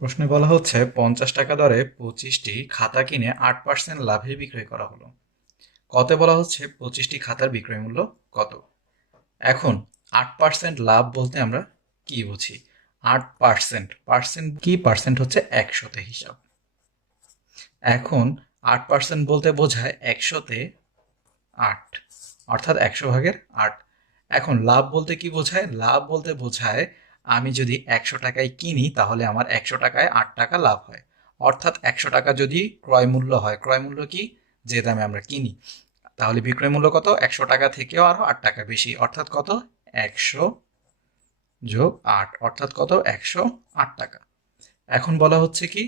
প্রশ্নে বলা হচ্ছে 50 টাকা দরে 25টি খাতা কিনে 8% লাভে বিক্রয় করা হলো। কতে বলা হচ্ছে 25টি খাতার বিক্রয় মূল্য কত। এখন 8% লাভ বলতে আমরা কি বুঝি? 8% পার্সেন্ট কি? পার্সেন্ট হচ্ছে একশোতে হিসাব। এখন 8% বলতে বোঝায় একশোতে 8, অর্থাৎ 100/8। এখন লাভ বলতে কি বোঝায়? লাভ বলতে বোঝায় আমি যদি 100 টাকায় কিনি তাহলে আমার 100 টাকায় 8 টাকা লাভ হয়। অর্থাৎ 100 টাকা যদি ক্রয় মূল্য হয়, ক্রয় মূল্য কি? যে দামে আমরা কিনি, তাহলে বিক্রয় মূল্য কত? 100 টাকা থেকেও আরো 8 টাকা বেশি, অর্থাৎ কত? 100+8, অর্থাৎ কত? 108 টাকা। এখন বলা হচ্ছে কি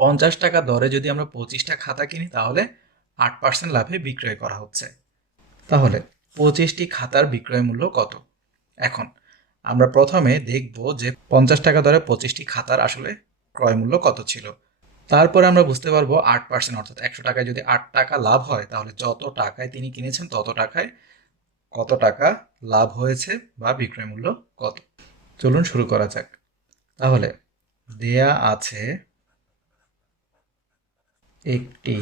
50 টাকা দরে যদি আমরা 25টা খাতা কিনি তাহলে 8% লাভে বিক্রয় করা হচ্ছে। তাহলে 25টি খাতার বিক্রয় মূল্য কত? এখন আমরা প্রথমে দেখব যে 50 টাকা দরে 25টি খাতার আসলে ক্রয় মূল্য কত ছিল। তারপরে আমরা বুঝতে পারবো 8%, অর্থাৎ 100 টাকায় যদি 8 টাকা লাভ হয় তাহলে যত টাকায় তিনি কিনেছেন তত টাকায় কত টাকা লাভ হয়েছে বা বিক্রয় মূল্য কত। চলুন শুরু করা যাক। তাহলে দেয়া আছে একটি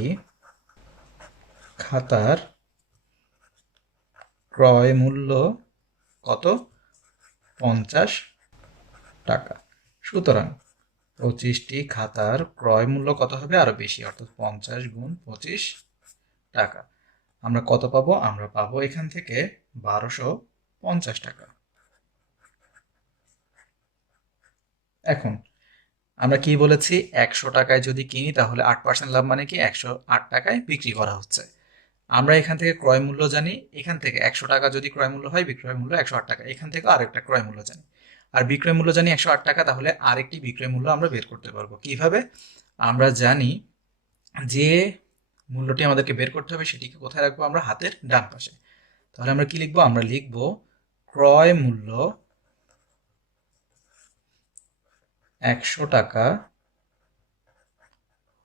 খাতার ক্রয় মূল্য কত? 50 টাকা। সুতরাং 25টি খাতার ক্রয় মূল্য কত হবে? আরো বেশি, অর্থাৎ 50 × 25 টাকা। আমরা কত পাবো? আমরা পাবো এখান থেকে 1250 টাকা। এখন আমরা কি বলেছি? 100 টাকায় যদি কিনি তাহলে 8% লাভ, মানে কি 108 টাকায় বিক্রি করা হচ্ছে। আমরা এখান থেকে ক্রয় মূল্য জানি, এখান থেকে 100 টাকা যদি ক্রয় মূল্য হয়, বিক্রয় মূল্য 108 টাকা, এখান থেকে আরেকটা ক্রয় মূল্য জানি। আর বিক্রয় মূল্য জানি 108 টাকা, তাহলে আরেকটি বিক্রয় মূল্য আমরা বের করতে পারবো কিভাবে? আমরা জানি যে মূল্যটি আমাদেরকে বের করতে হবে সেটিকে কোথায় রাখবো? আমরা হাতের ডান পাশে। তাহলে আমরা কি লিখবো? আমরা লিখবো ক্রয় মূল্য 100 টাকা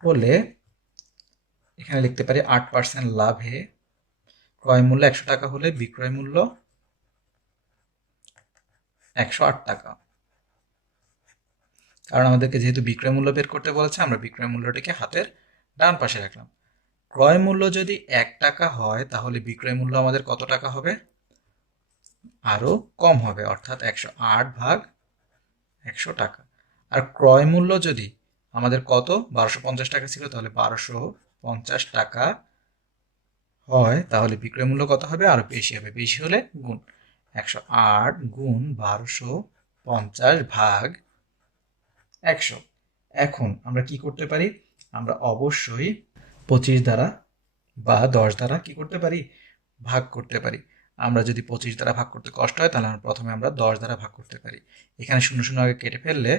হলে এখানে লিখতে পারি 8% লাভে ক্রয় মূল্য 100 টাকা হলে বিক্রয় মূল্য 108 টাকা। কারণ আমাদেরকে যেহেতু বিক্রয় মূল্য বের করতে বলেছে, আমরা বিক্রয় মূল্যটিকে হাতের ডান পাশে রাখলাম। ক্রয় মূল্য যদি 1 টাকা হয় তাহলে বিক্রয় মূল্য আমাদের কত টাকা হবে? আরো কম হবে, অর্থাৎ 108/100 টাকা। আর ক্রয় মূল্য যদি আমাদের কত? 1250 টাকা ছিল, তাহলে 1250 টাকা হয় তাহলে বিক্রয় মূল্য কত হবে? আরো বেশি হবে। বেশি হলে গুণ 108 × 1250/100। এখন আমরা কি করতে পারি? আমরা অবশ্যই 25 দ্বারা বা 10 দ্বারা কি করতে পারি? ভাগ করতে পারি। আমরা যদি 25 দ্বারা ভাগ করতে কষ্ট হয় তাহলে প্রথমে আমরা 10 দ্বারা ভাগ করতে পারি। এখানে শূন্য শূন্য আগে কেটে ফেললে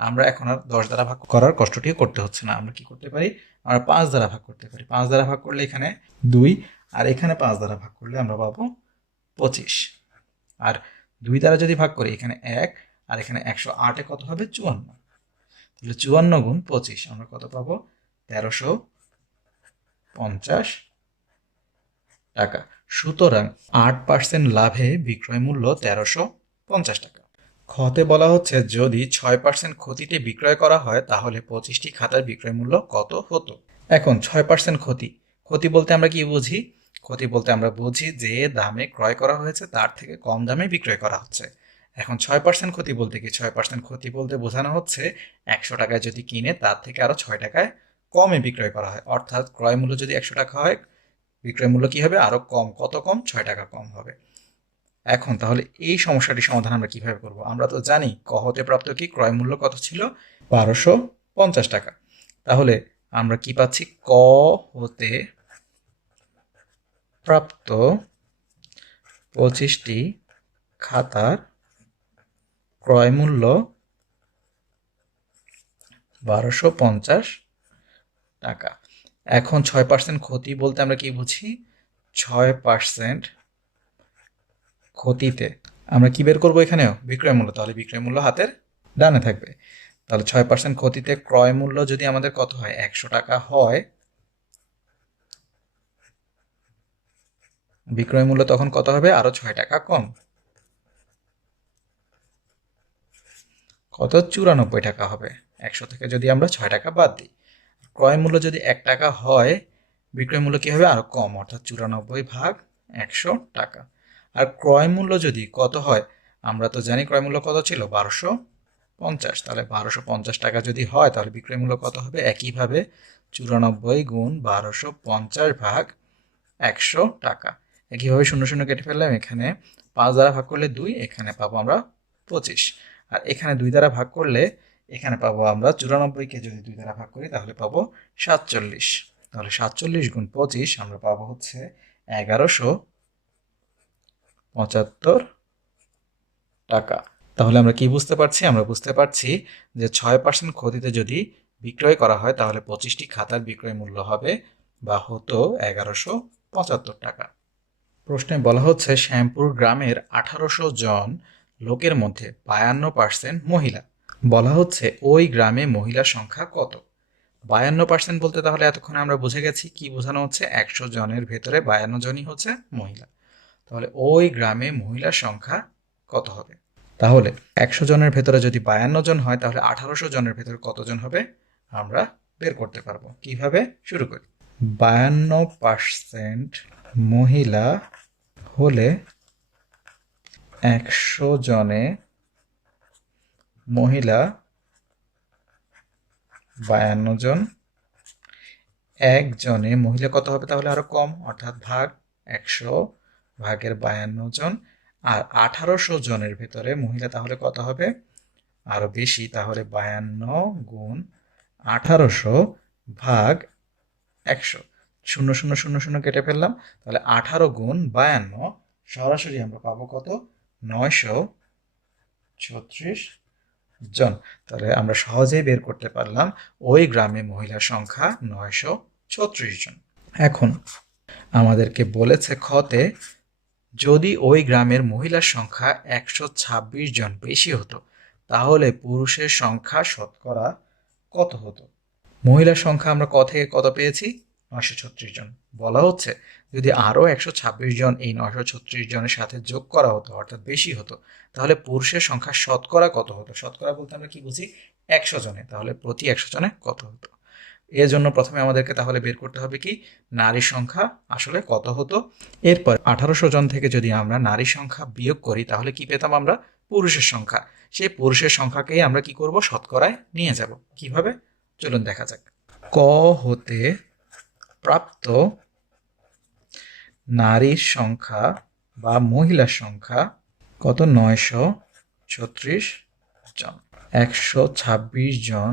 আমরা এখন আর 10 দ্বারা ভাগ করার কষ্টটি করতে হচ্ছে না। আমরা কি করতে পারি? আমরা 5 দ্বারা ভাগ করতে পারি। 5 দ্বারা ভাগ করলে এখানে 2, আর এখানে 5 দ্বারা ভাগ করলে আমরা পাবো 25। আর 2 দ্বারা যদি ভাগ করি এখানে 1, আর এখানে 108-এ কত হবে? 54। তাহলে 54 × 25 আমরা কত পাবো? 1350 টাকা। সুতরাং 8% লাভে বিক্রয় মূল্য 1350 টাকা। খতে বলা হচ্ছে যদি 6% ক্ষতিতে বিক্রয় করা হয় তাহলে 25টি খাতার বিক্রয় মূল্য কত হতো। এখন 6% ক্ষতি, ক্ষতি বলতে আমরা কি বুঝি? ক্ষতি বলতে আমরা বুঝি যে দামে ক্রয় করা হয়েছে তার থেকে কম দামে বিক্রয় করা হচ্ছে। এখন 6% ক্ষতি বলতে কি? 6% ক্ষতি বলতে বোঝানো হচ্ছে 100 টাকায় যদি কিনে তার থেকে আরো 6 টাকায় কমে বিক্রয় করা হয়, অর্থাৎ ক্রয় মূল্য যদি 100 টাকা হয়, বিক্রয় মূল্য কি হবে? আরো কম। কত কম? 6 টাকা কম হবে। এখন তাহলে এই সমস্যাটির সমাধান আমরা কিভাবে করব? আমরা তো জানি ক হতে প্রাপ্ত কি ক্রয় মূল্য কত ছিল? 1250 টাকা। তাহলে আমরা কি পাচ্ছি? ক হতে প্রাপ্ত 25টি খাতার ক্রয় মূল্য 1250 টাকা। এখন 6% ক্ষতি বলতে আমরা কি বুঝি? 6% ক্ষতিতে আমরা কি বের করবো? এখানেও বিক্রয় মূল্য, তাহলে বিক্রয় মূল্য হাতের ডানে থাকবে। তাহলে 6% ক্ষতিতে ক্রয় মূল্য যদি আমাদের কত হয়? 100 টাকা হয়, বিক্রয় মূল্য তখন কত হবে? আরো 6 টাকা কম। কত 94 টাকা হবে। 100 থেকে যদি আমরা 6 টাকা বাদ দিই, ক্রয় মূল্য যদি 1 টাকা হয়, বিক্রয় মূল্য কি হবে আরো কম, অর্থাৎ 94 ভাগ 100 টাকা। আর ক্রয় মূল্য যদি কত হয়, আমরা তো জানি ক্রয় মূল্য কত ছিল 1250, তাহলে 1250 টাকা যদি হয় তাহলে বিক্রয় মূল্য কত হবে, একইভাবে 94 গুণ 1250 ভাগ 100 টাকা। একইভাবে শূন্য শূন্য কেটে ফেললাম, এখানে 5 দ্বারা ভাগ করলে 2, এখানে পাবো আমরা 25, আর এখানে 2 দ্বারা ভাগ করলে এখানে পাবো আমরা 94কে যদি 2 দ্বারা ভাগ করি তাহলে পাবো 47। তাহলে 47 গুণ 25 আমরা পাবো হচ্ছে 1175 টাকা। তাহলে আমরা কি বুঝতে পারছি? আমরা বুঝতে পারছি যে 6% ক্ষতিতে যদি বিক্রয় করা হয় তাহলে 25টি খাতার বিক্রয় মূল্য হবে বা হতো 1175 টাকা। প্রশ্নে বলা হচ্ছে শ্যামপুর গ্রামের 1800 জন লোকের মধ্যে 52% মহিলা। বলা হচ্ছে ওই গ্রামে মহিলার সংখ্যা কত? 52% বলতে তাহলে এতক্ষণে আমরা বুঝে গেছি কি বোঝানো হচ্ছে, 100 জনের ভেতরে 52 জনই হচ্ছে মহিলা। তাহলে ওই গ্রামে মহিলার সংখ্যা কত হবে? তাহলে 100 জনের ভেতরে যদি 52 জন হয় তাহলে 1800 জনের ভেতরে কতজন হবে আমরা বের করতে পারবো। কিভাবে? শুরু করি। 52% মহিলা হলে 100 জনে মহিলা 52 জন, একজনে মহিলা কত হবে তাহলে আরো কম, অর্থাৎ ভাগ 100 ভাগের 52 জন, আর 1800 জনের ভেতরে মহিলা তাহলে কত হবে আরো বেশি, তাহলে 52 গুণ 1800 ভাগ 100, শূন্য শূন্য শূন্য শূন্য কেটে ফেললাম, তাহলে 18 গুণ 52 সরাসরি আমরা পাবো কত, 936 জন। তাহলে আমরা সহজেই বের করতে পারলাম ওই গ্রামে মহিলার সংখ্যা 936 জন। এখন আমাদেরকে বলেছে খতে যদি ওই গ্রামের মহিলার সংখ্যা 126 জন বেশি হতো তাহলে পুরুষের সংখ্যা শতকরা কত হতো? মহিলার সংখ্যা আমরা ক থেকে কত পেয়েছি, 936 জন। বলা হচ্ছে যদি আরও 126 জন এই 936 জনের সাথে যোগ করা হতো, অর্থাৎ বেশি হতো, তাহলে পুরুষের সংখ্যা শতকরা কত হতো? শতকরা বলতে আমরা কি বুঝি, 100 জনে, তাহলে প্রতি 100 জনে কত হতো? এর জন্য প্রথমে আমাদেরকে তাহলে বের করতে হবে কি নারীর সংখ্যা আসলে কত হতো। এরপর 1800 জন থেকে যদি আমরা নারীর সংখ্যা বিয়োগ করি তাহলে কি পেতাম আমরা, পুরুষের সংখ্যা। সেই পুরুষের সংখ্যাকেই আমরা কি করব, শতকরায় নিয়ে যাব। কিভাবে চলুন দেখা যাক। ক হতে প্রাপ্ত নারীর সংখ্যা বা মহিলার সংখ্যা কত, 936 জন। 126 জন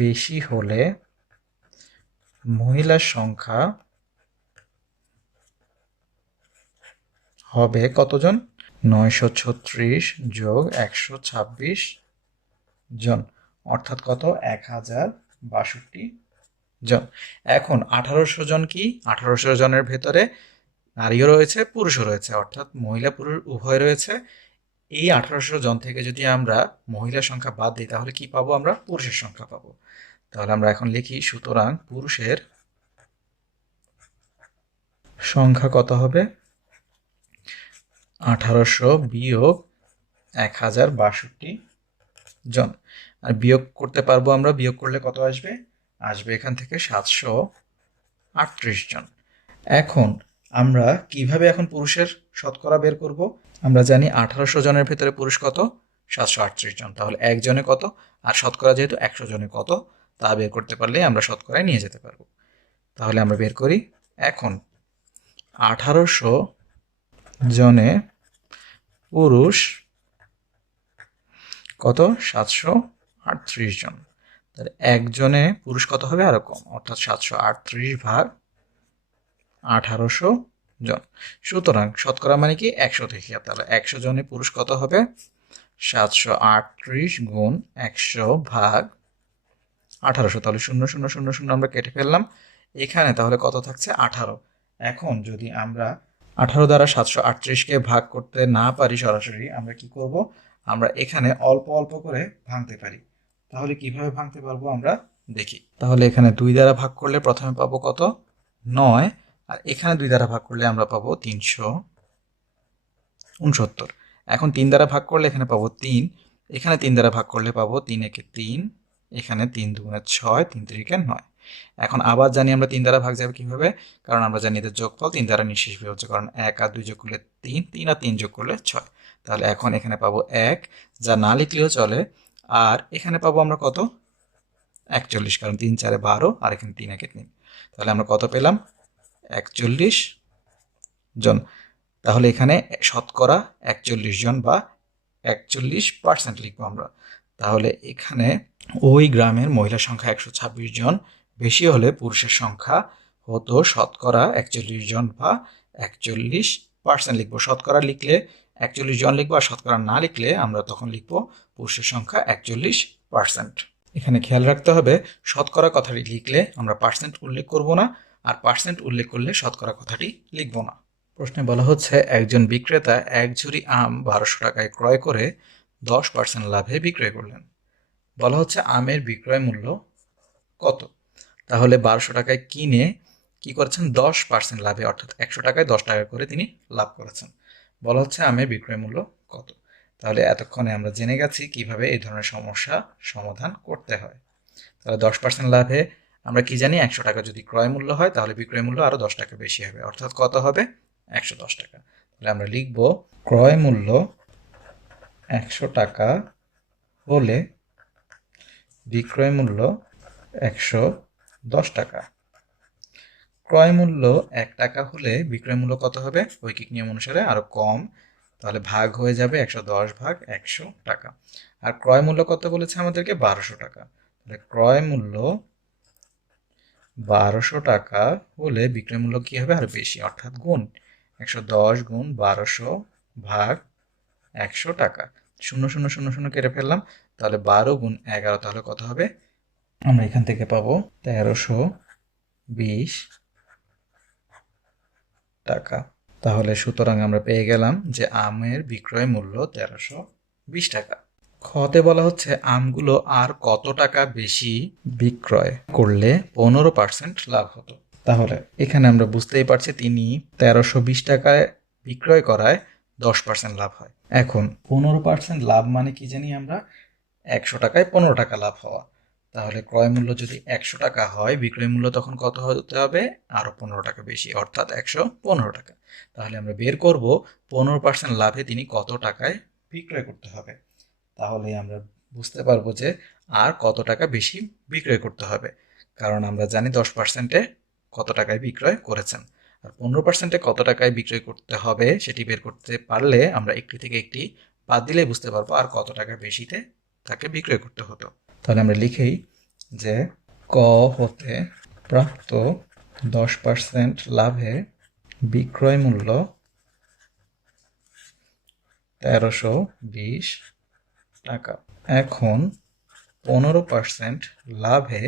বেশি হলে মহিলার সংখ্যা হবে কতজন, 936 যোগ 126 জন, অর্থাৎ কত, 1062 জন। এখন 1800 জন কি, 1800 জনের ভেতরে নারীও রয়েছে পুরুষও রয়েছে, অর্থাৎ মহিলা পুরুষ উভয় রয়েছে। এই 1800 জন থেকে যদি আমরা মহিলার সংখ্যা বাদ দিই তাহলে কি পাবো আমরা, পুরুষের সংখ্যা পাবো। তাহলে আমরা এখন লিখি, সুতরাং পুরুষের সংখ্যা কত হবে, 1800 বিয়োগ 1062 জন। আর বিয়োগ করতে পারবো আমরা, বিয়োগ করলে কত আসবে, আসবে এখান থেকে 738 জন। এখন আমরা কিভাবে এখন পুরুষের শতকরা বের করব? আমরা জানি 1800 জনের ভেতরে পুরুষ কত, 738 জন, তাহলে একজনে কত, আর শতকরা যেহেতু 100 জনে কত তা বের করতে পারলে আমরা শতকরায় নিয়ে যেতে পারবো। তাহলে আমরা বের করি। এখন 1800 জনে পুরুষ কত, 738 জন, তাহলে একজনে পুরুষ কত হবে আরো কম, অর্থাৎ 738 ভাগ 1800 জন। সুতরাং শতকরা মানে কি 100 থেকে, তাহলে 100 জনে পুরুষ কত হবে, 738 গুণ 100 ভাগ 1800, তাহলে 0000 আমরা কেটে ফেললাম। এখানে তাহলে কত থাকছে, 18। এখন যদি আমরা 18 দ্বারা 738কে ভাগ করতে না পারি সরাসরি, আমরা কি করব, আমরা এখানে অল্প অল্প করে ভাঙতে পারি। তাহলে কিভাবে ভাঙতে পারবো আমরা দেখি। তাহলে এখানে 2 দ্বারা ভাগ করলে প্রথমে পাবো কত, 9, আর এখানে 2 দ্বারা ভাগ করলে আমরা পাবো 369। এখন 3 দ্বারা ভাগ করলে এখানে পাবো 3, এখানে 3 দ্বারা ভাগ করলে পাবো 3 একে 3, এখানে 3 দুগুণে 6, 3 তিরিকে 9। এখন আবার জানি আমরা 3 দ্বারা ভাগ যাবে কিভাবে, কারণ আমরা জানি এদের যোগফল 3 দ্বারা নিঃশেষ বিয়োজ্য, কারণ 1 আর 2 যোগ করলে 3, 3 আর 3 যোগ করলে 6। তাহলে এখন এখানে পাবো 1, যা না লিখলেও চলে। আর এখানে পাবো আমরা কত, 41, কারণ 3 4 12, আর এখানে 3 একে 3। তাহলে আমরা কত পেলাম, 41 জন। তাহলে এখানে শতকরা 41 জন বা 41% লিখবো আমরা। তাহলে এখানে ওই গ্রামের মহিলার সংখ্যা 126 জন, বেশি হলে পুরুষের সংখ্যা হতো শতকরা 41 জন বা 41% লিখবো। শতকরা লিখলে 41 জন লিখবো, আর শতকরা না লিখলে আমরা তখন লিখবো পুরুষের সংখ্যা 41%। এখানে খেয়াল রাখতে হবে, শতকরা কথাটি লিখলে আমরা পার্সেন্ট উল্লেখ করব না, আর পার্সেন্ট উল্লেখ করলে শতকরা কথাটি লিখব না। প্রশ্নে বলা হচ্ছে একজন বিক্রেতা এক ঝুড়ি আম 1200 টাকায় ক্রয় করে 10% লাভে বিক্রয় করলেন। বলা হচ্ছে আমের বিক্রয় মূল্য কত। তাহলে 1200 টাকায় কিনে কি করেছেন, 10% লাভে, অর্থাৎ 100 টাকায় 10 টাকা করে তিনি লাভ করেছেন। বলা হচ্ছে আমের বিক্রয় মূল্য কত। তাহলে এতক্ষণে আমরা জেনে গেছি কিভাবে এই ধরনের সমস্যা সমাধান করতে হয়। তাহলে 10% লাভে আমরা কি জানি, 100 টাকা যদি ক্রয় মূল্য হয় তাহলে বিক্রয় মূল্য আরো 10 টাকা বেশি হবে, অর্থাৎ কত হবে, 110 টাকা। তাহলে আমরা লিখব ক্রয় মূল্য 100 টাকা হলে বিক্রয় মূল্য 110 টাকা। ক্রয় মূল্য 1 টাকা হলে বিক্রয় মূল্য কত হবে, ঐকিক নিয়ম অনুসারে আরো কম, তাহলে ভাগ হয়ে যাবে 110 ভাগ 100 টাকা। আর ক্রয় মূল্য কত বলেছে আমাদেরকে, 1200 টাকা। তাহলে ক্রয় মূল্য 1200 টাকা হলে বিক্রয় মূল্য কি হবে, আরো বেশি, অর্থাৎ গুণ 110 গুণ 1200 ভাগ 100 টাকা। 0 0 0 0 কেটে ফেললাম, তাহলে 12 গুণ 11, তাহলে কত হবে, আমরা এখান থেকে পাবো 1320 টাকা। তাহলে সুতরাং আমরা পেয়ে গেলাম যে আমের বিক্রয় মূল্য 1320 টাকা। খতে বলা হচ্ছে আমগুলো আর কত টাকা বেশি বিক্রয় করলে 15% লাভ হতো। তাহলে এখানে আমরা বুঝতেই পারছি তিনি 1320 টাকায় বিক্রয় করায় 10% লাভ হয়। এখন 15% লাভ মানে কি জানি আমরা, 100 টাকায় 15 টাকা লাভ হওয়া। তাহলে ক্রয় মূল্য যদি 100 টাকা হয়, বিক্রয় মূল্য তখন কত হতে হবে, আরো 15 টাকা বেশি, অর্থাৎ 115 টাকা। তাহলে আমরা বের করব 15% লাভে তিনি কত টাকায় বিক্রয় করতে হবে। তাহলে আমরা বুঝতে পারবো যে আর কত টাকা বেশি বিক্রয় করতে হবে, কারণ আমরা জানি 10%-এ কত টাকায় বিক্রয় করেছেন, আর 15%-এ কত টাকায় বিক্রয় করতে হবে সেটি বের করতে পারলে আমরা একটি থেকে একটি বাদ দিলেই বুঝতে পারবো আর কত টাকা বেশিতে তাকে বিক্রয় করতে হতো। তাহলে আমরা লিখেই যে ক হতে প্রাপ্ত 10% লাভে বিক্রয় মূল্য 1320 টাকা। এখন 15% লাভে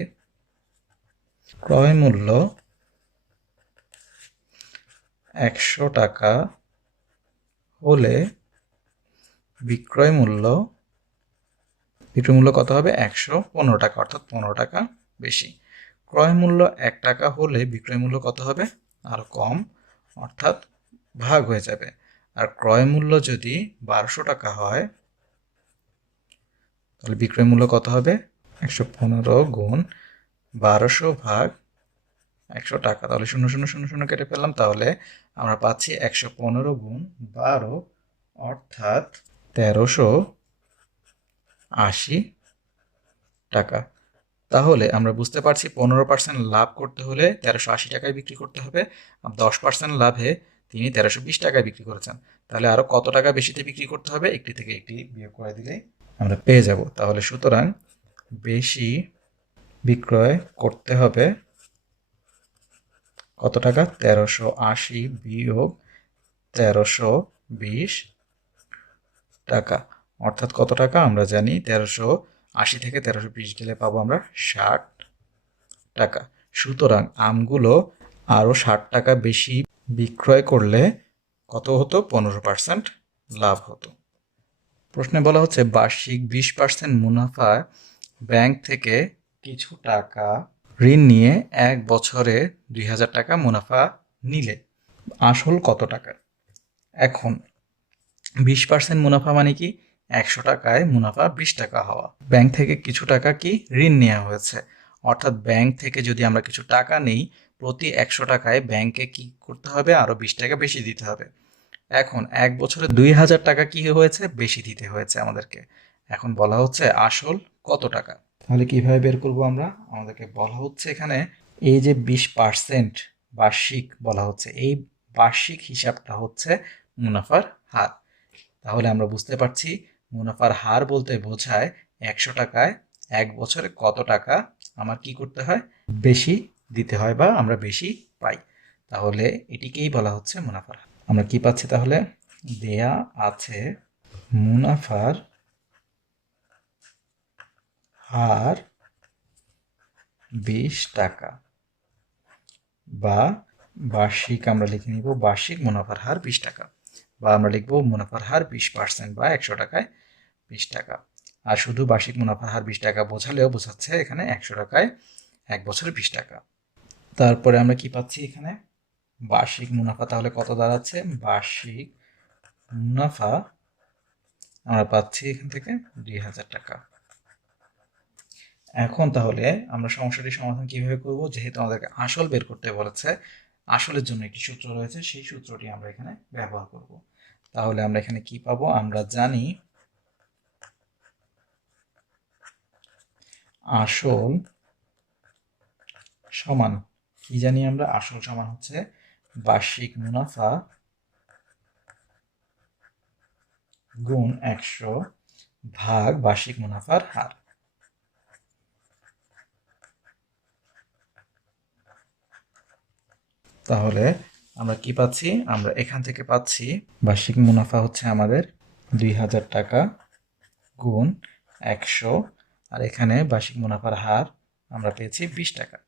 ক্রয় মূল্য 100 টাকা হলে বিক্রয় মূল্য কত হবে, 115 টাকা, অর্থাৎ 15 টাকা বেশি। ক্রয় মূল্য 1 টাকা হলে বিক্রয় মূল্য কত হবে, আরো কম, অর্থাৎ ভাগ হয়ে যাবে। আর ক্রয় মূল্য যদি 1200 টাকা হয় তাহলে বিক্রয় মূল্য কত হবে, 115 গুণ 1200 ভাগ 100 টাকা। তাহলে 0 0 0 0 কেটে ফেললাম, তাহলে আমরা পাচ্ছি 115 গুণ 12, অর্থাৎ 1380 টাকা। তাহলে আমরা বুঝতে পারছি 15% লাভ করতে হলে 1380 টাকায় বিক্রি করতে হবে, আর 10% লাভে তিনি 1320 টাকায় বিক্রি করেছেন। তাহলে আরো কত টাকা বেশিতে বিক্রি করতে হবে, একটি থেকে একটি বিয়োগ করে দিলেই আমরা পেয়ে যাব। তাহলে সুতরাং বেশি বিক্রয় করতে হবে কত টাকা, 1380 বিয়োগ 1320 টাকা, অর্থাৎ কত টাকা, আমরা জানি 1380 থেকে 1320 গেলে পাবো আমরা 60 টাকা। সুতরাং আমগুলো আরো 60 টাকা বেশি বিক্রয় করলে কত হতো, 15% লাভ হতো। প্রশ্নে বলা হচ্ছে বার্ষিক 20% মুনাফা ব্যাংক থেকে কিছু টাকা ঋণ নিয়ে 1 বছরে 2000 টাকা মুনাফা নিলে আসল কত টাকা। এখন 20% মুনাফা মানে কি? 100 টাকায় মুনাফা 20 টাকা হওয়া। ব্যাংক থেকে কিছু টাকা কি ঋণ নেওয়া হয়েছে, অর্থাৎ ব্যাংক থেকে যদি আমরা কিছু টাকা নেই, প্রতি 100 টাকায় ব্যাংকে কি করতে হবে? আরো 20 টাকা বেশি দিতে হবে। এখন 1 বছরে 2000 টাকা কি হয়েছে? বেশি দিতে হয়েছে আমাদেরকে। এখন বলা হচ্ছে আসল কত টাকা। তাহলে কিভাবে বের করব আমরা? আমাদেরকে বলা হচ্ছে এখানে এই যে 20% বার্ষিক বলা হচ্ছে, এই বার্ষিক হিসাবটা হচ্ছে মুনাফার হার। তাহলে আমরা বুঝতে পারছি মুনাফার হার বলতে বোঝায় 100 টাকায় 1 বছরে কত টাকা আমার কি করতে হয়? বেশি দিতে হয় বা আমরা বেশি পাই। তাহলে এটিকেই বলা হচ্ছে মুনাফার হার। আমরা কি পাচ্ছি তাহলে? দেয়া আছে মুনাফার হার 20 টাকা, বা বার্ষিক আমরা লিখে নিব বার্ষিক মুনাফার হার 20 টাকা, বা আমরা লিখব মুনাফার হার 20% বা 100 টাকায় 20 টাকা। আর শুধু বার্ষিক মুনাফার হার 20 টাকা বোঝালেও বোঝাচ্ছে এখানে 100 টাকায় 1 বছরে 20 টাকা। তারপরে আমরা কি পাচ্ছি এখানে? বার্ষিক মুনাফা তাহলে কত দাঁড়াচ্ছে? বার্ষিক মুনাফা আমরা পাচ্ছি এখান থেকে 2000 টাকা। এখন তাহলে আমরা সমস্যাটির সমাধান কিভাবে করব? যেহেতু আমাদেরকে আসল বের করতে বলেছে, আসলের জন্য একটি সূত্র রয়েছে, সেই সূত্রটি আমরা এখানে ব্যবহার করব। তাহলে আমরা এখানে কি পাবো? আমরা জানি আসল সমান, কি জানি আমরা? আসল সমান হচ্ছে বার্ষিক মুনাফা গুণ 100 ভাগ বার্ষিক মুনাফার হার। তাহলে আমরা কি পাচ্ছি? আমরা এখান থেকে পাচ্ছি বার্ষিক মুনাফা হচ্ছে আমাদের 2000 টাকা গুণ 100, আর এখানে বার্ষিক মুনাফার হার আমরা পেয়েছি 20 টাকা।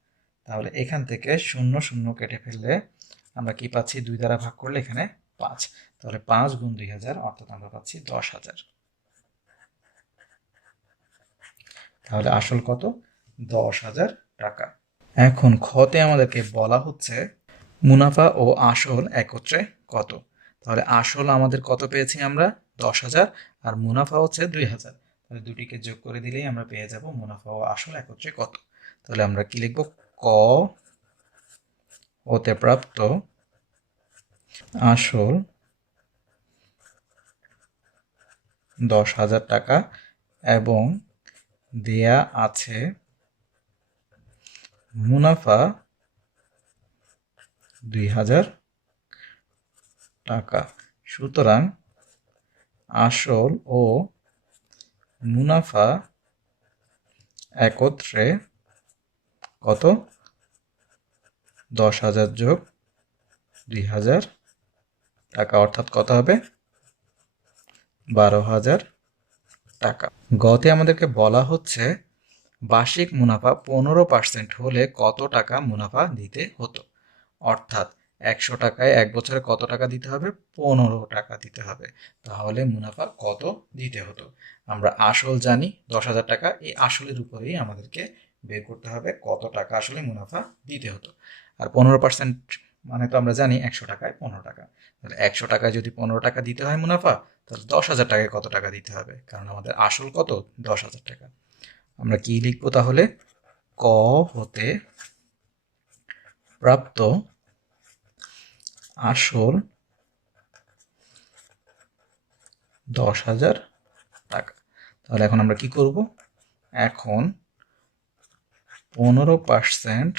তাহলে এখান থেকে 0 0 কেটে ফেললে আমরা কি পাচ্ছি? 2 দ্বারা ভাগ করলে এখানে 5, তাহলে 5 গুণ 2000 অর্থাৎ আমরা পাচ্ছি 10,000। তাহলে আসল কত? 10,000 টাকা। এখন খতে আমাদেরকে বলা হচ্ছে মুনাফা ও আসল একত্রে কত। তাহলে আসল আমাদের কত পেয়েছি আমরা? 10,000, আর মুনাফা হচ্ছে 2,000। তাহলে দুটিকে যোগ করে দিলেই আমরা পেয়ে যাব মুনাফা ও আসল একত্রে কত। তাহলে আমরা কি লিখব? ক হতে প্রাপ্ত আসল 10,000 টাকা এবং দেয়া আছে মুনাফা 2,000 টাকা। সুতরাং আসল ও মুনাফা একত্রে কত? 10,000 যোগ 2,000 টাকা, অর্থাৎ কত হবে? 12,000 টাকা। গতে আমাদেরকে বলা হচ্ছে বার্ষিক মুনাফা 15% হলে কত টাকা মুনাফা দিতে হতো, অর্থাৎ 100 টাকায় 1 বছরে কত টাকা দিতে হবে? 15 টাকা দিতে হবে। তাহলে মুনাফা কত দিতে হতো? আমরা আসল জানি 10,000 টাকা, এই আসলের উপরেই আমাদেরকে বের করতে হবে কত টাকা আসলে মুনাফা দিতে হতো। আর 15% মানে তো আমরা জানি 100 টাকায় 15 টাকা। তাহলে 100 টাকায় যদি 15 টাকা দিতে হয় মুনাফা, তাহলে 10,000 টাকায় কত টাকা দিতে হবে? কারণ আমাদের আসল কত? 10,000 টাকা। আমরা কি লিখবো তাহলে? ক হতে প্রাপ্ত আসল 10,000 টাকা। তাহলে এখন আমরা কি করব? এখন 15%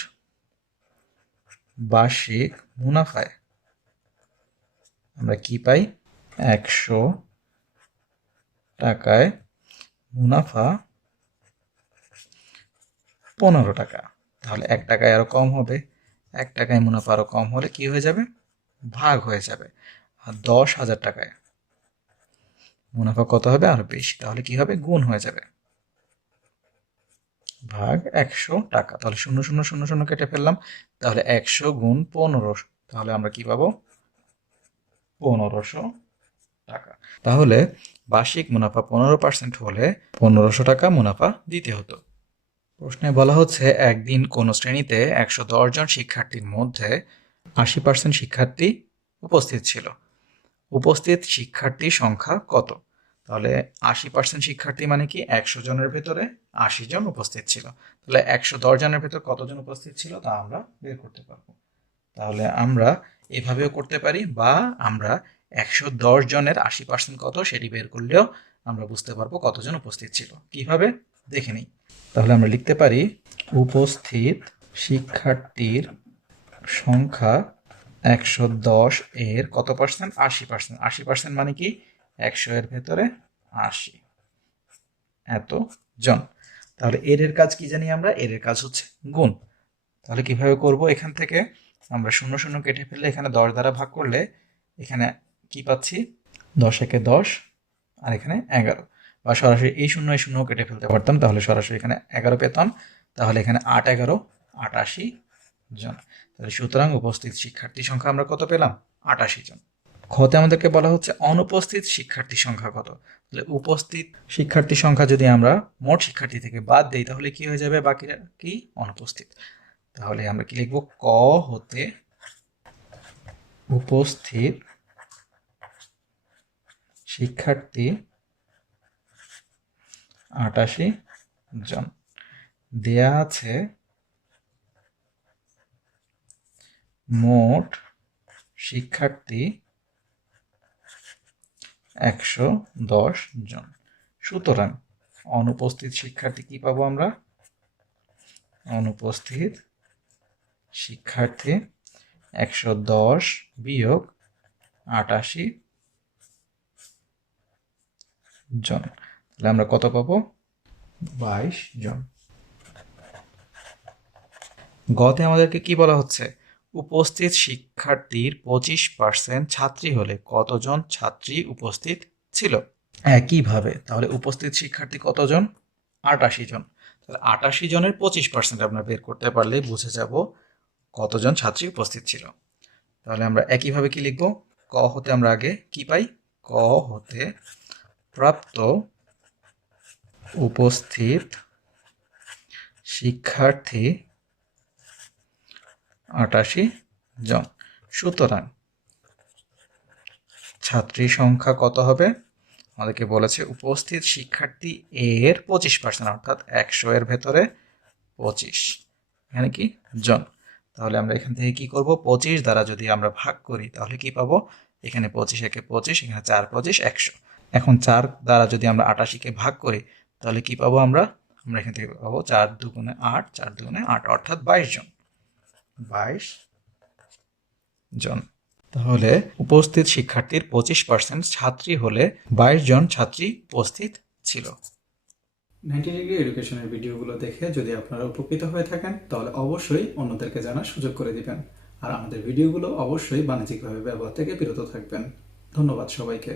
বার্ষিক মুনাফায় আমরা কি পাই? 100 টাকায় মুনাফা 15 টাকা। তাহলে 1 টাকায় আরো কম হবে, 1 টাকায় মুনাফা আরো কম হলে কি হয়ে যাবে? ভাগ হয়ে যাবে। আর 10,000 টাকায় মুনাফা কত হবে? আরো বেশি, তাহলে কি হবে? গুণ হয়ে যাবে, ভাগ 100 টাকা। তাহলে 0 0 0 0 কেটে ফেললাম, তাহলে 100 গুণ 15, তাহলে আমরা কি পাবো? 1500 টাকা। তাহলে বার্ষিক মুনাফা 15% হলে 1500 টাকা মুনাফা দিতে হতো। প্রশ্নে বলা হচ্ছে একদিন কোনো শ্রেণীতে 110 জন শিক্ষার্থীর মধ্যে 80% শিক্ষার্থী উপস্থিত ছিল। উপস্থিত শিক্ষার্থীর সংখ্যা কত? তাহলে 80% শিক্ষার্থী মানে কি 100 জনের ভেতরে 80 জন উপস্থিত ছিল। তাহলে 110 জনের ভেতর কতজন উপস্থিত ছিল তা আমরা বের করতে পারবো। তাহলে আমরা এভাবেও করতে পারি, বা আমরা 110 জনের 80% কত সেটি বের করলেও আমরা বুঝতে পারবো কতজন উপস্থিত ছিল। কিভাবে দেখে নিই। তাহলে আমরা লিখতে পারি উপস্থিত শিক্ষার্থীর সংখ্যা 110 এর কত পার্সেন্ট? 80%। 80% মানে কি 100 এর ভেতরে 80, এত জন। তাহলে এর কাজ কি জানি আমরা? এর কাজ হচ্ছে গুণ। তাহলে কিভাবে করব? এখান থেকে আমরা 0 0 কেটে ফেললে এখানে 10 দ্বারা ভাগ করলে এখানে কি পাচ্ছি? 10 একে 10 আর এখানে 11, বা সরাসরি এই 0 এই 0 কেটে ফেলতে পারতাম, তাহলে সরাসরি এখানে 11 পেতাম। তাহলে এখানে 8 11 88 জন। তাহলে সুতরাং উপস্থিত শিক্ষার্থী সংখ্যা আমরা কত পেলাম? 88 জন। খতে আমাদেরকে বলা হচ্ছে অনুপস্থিত শিক্ষার্থী সংখ্যা কত? তাহলে উপস্থিত শিক্ষার্থী সংখ্যা যদি আমরা মোট শিক্ষার্থী থেকে বাদ দেই তাহলে কি হয়ে যাবে? বাকিরা কি? অনুপস্থিত। তাহলে আমরা কি লিখব? ক হতে উপস্থিত শিক্ষার্থী 88 জন। দেয়া আছে মোট শিক্ষার্থী 110 জন। সুতরাং অনুপস্থিত শিক্ষার্থী কি পাবো আমরা? অনুপস্থিত শিক্ষার্থী 110 বিয়োগ 88 জন। তাহলে আমরা কত পাবো? 22 জন। গতে আমাদেরকে কি বলা হচ্ছে? উপস্থিত শিক্ষার্থীর 25% ছাত্রী হলে কতজন ছাত্রী উপস্থিত ছিল? একইভাবে তাহলে উপস্থিত শিক্ষার্থী কতজন? 88 জন। তাহলে 88 জনের 25% আমরা বের করতে পারলে বুঝে যাব কতজন ছাত্রী উপস্থিত ছিল। তাহলে আমরা একইভাবে কি লিখব? ক হতে আমরা আগে কি পাই? ক হতে প্রাপ্ত উপস্থিত শিক্ষার্থী 88 জন। সুতরাং ছাত্রী সংখ্যা কত হবে? আমাদেরকে বলেছে উপস্থিত শিক্ষার্থী এর 25%, অর্থাৎ 100 এর ভেতরে 25, এখানে কি? জন। তাহলে আমরা এখান থেকে কি করব? 25 দ্বারা যদি আমরা ভাগ করি তাহলে কি পাবো? এখানে 25 একে 25, এখানে 4 25 100। এখন 4 দ্বারা যদি আমরা 88 কে ভাগ করি তাহলে কি পাবো আমরা? আমরা এখান থেকে পাবো 4 দুগুণে 8, 4 দুগুণে 8, অর্থাৎ 22 জন। 22 জন। তাহলে উপস্থিত শিক্ষার্থীর 25% ছাত্রী হলে 22 জন ছাত্রী উপস্থিত ছিল। 90 ডিগ্রি এডুকেশনের ভিডিওগুলো দেখে যদি আপনারা উপকৃত হয়ে থাকেন তাহলে অবশ্যই অন্যদেরকে জানার সুযোগ করে দিবেন। আর আমাদের ভিডিওগুলো অবশ্যই বাণিজ্যিকভাবে ব্যবহার থেকে বিরত থাকবেন। ধন্যবাদ সবাইকে।